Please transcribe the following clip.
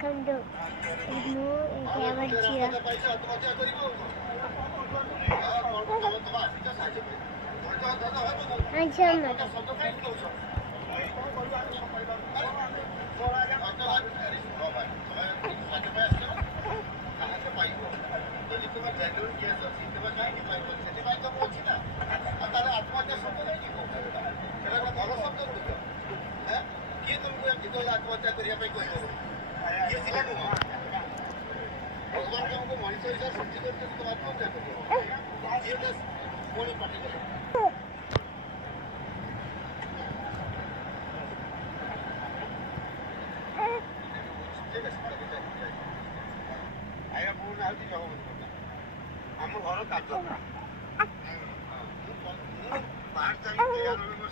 Quando आत्महत्या भगवान को मनीष हिसाब सृष्टि करते तो आत्महत्या करिए ये बस कोणी पार्टी कर ठीक है आया पूर्ण आती जाओ हम घर कार्य बाहर चाहिए